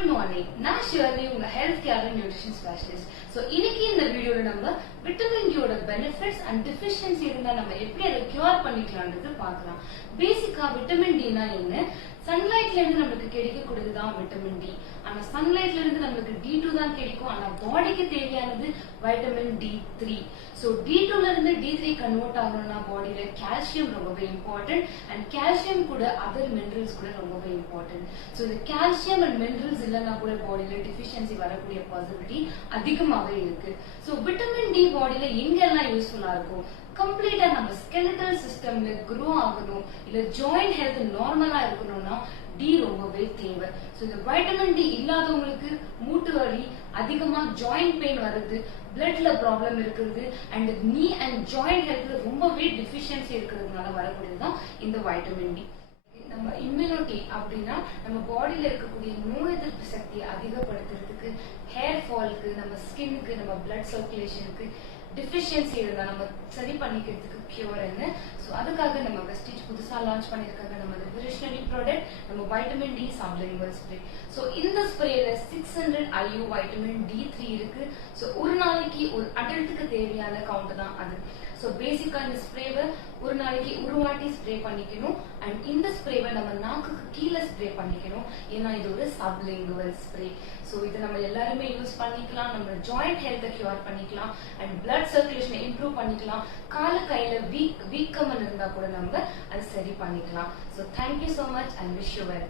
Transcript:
Good morning. நான் ஷிவலி உங்க health care and nutrition specialist. So இன்னைக்கு இந்த வீடியோல நம்ம விட்டமின் டி ஓட பெனிஃபிட்ஸ் அண்ட் டெஃபிஷியன்சி இருந்தா நம்ம எப்படி அதை கியூர் பண்ணிக்கலாம்ன்றது பார்க்கலாம். பேசிக்கா விட்டமின் டினா என்ன? சன்லைட்ல இருந்து நமக்கு கிடைக்கக்கூடியதுதான் விட்டமின் டி. ஆனா சன்லைட்ல இருந்து நமக்கு D2 தான் கிடைக்கும். ஆனா பாடிக்கு தேவையானது வைட்டமின் D3. சோ D2 ல இருந்து D3 கன்வெர்ட் ஆகணும்னா பாடியில கால்சியம் ரொம்பவே இம்பார்ட்டன்ட் அண்ட் கால்சியம் கூட அதர் மினரல்ஸ் கூட ரொம்பவே இம்பார்ட்டன்ட். சோ இந்த கால்சியம் அண்ட் மினரல்ஸ் இல்லைன்னா கூட பாடியில டெஃபிஷியன்சி வரக்கூடிய பாசிபிலிட்டி அதிகமாவே இருக்கு. சோ விட்டமின் டி பாடியில எங்கெல்லாம் யூஸ்ஃபுல்லா இருக்கும்? கம்ப்ளீட்டா நம்ம ஸ்கெலட்டல் சிஸ்டம்ல க்ரோ ஆகணும், இல்ல ஜாயிண்ட் ஹெல்த் நார்மலா இருக்கணும்னா டி ரொம்பவே தேவை. சோ இந்த வைட்டமின் டி இல்லாதவங்களுக்கு மூட்டு வலி, அதிகமா ஜாயிண்ட் பெயின் வருது, பிளட்ல ப்ராப்ளம் இருக்கிறது அண்ட் நீ அண்ட் ஜாயிண்ட் ஹெல்த்ல ரொம்பவே டெஃபிஷியன்சி இருக்கிறதுனால வரக்கூடியதுதான் இந்த வைட்டமின் டி. நம்ம இம்யூனிட்டி அப்படின்னா நம்ம பாடியில இருக்கக்கூடிய நோய் எதிர்ப்பு சக்தியை அதிகப்படுத்துறதுக்கு, ஹேர் ஃபாலுக்கு, நம்ம ஸ்கின்னுக்கு, நம்ம பிளட் சர்க்குலேஷனுக்கு டெஃபிஷியன்சி இருந்தா நம்ம சரி பண்ணிக்கிறதுக்கு கியூர் என்ன. சோ அதுக்காக நம்ம வெஸ்டீஜ் புதுசா லான்ச் பண்ணிருக்காங்க நம்ம ரெவல்யூஷனரி ப்ராடக்ட், நம்ம vitamin D sublingual spray. So இந்த ஸ்ப்ரேல 600 IU வைட்டமின் D3 இருக்கு. சோ ஒரு நாளைக்கு ஒரு அடல்ட்டுக்கு தேவையான கவுண்ட் தான் அது. சோ பேசிக்கா இந்த ஸ்ப்ரேவை ஒரு நாளைக்கு ஒரு வாட்டி ஸ்ப்ரே பண்ணிக்கணும் அண்ட் இந்த ஸ்ப்ரேவை நம்ம நாக்குக்கு கீழே ஸ்ப்ரே பண்ணிக்கணும். ஏன்னா இது ஒரு சப்லிங்குவல் ஸ்ப்ரே. சோ இது நம்ம எல்லாருமே யூஸ் பண்ணிக்கலாம். நம்ம ஜாயிண்ட் ஹெல்த்தை கியூர் பண்ணிக்கலாம் அண்ட் பிளட் சர்க்குலேஷனை இம்ப்ரூவ் பண்ணிக்கலாம். கால கையில வீக்கம் இருந்தா கூட நம்ம அதை சரி பண்ணிக்கலாம். So thank you so much and wish you well.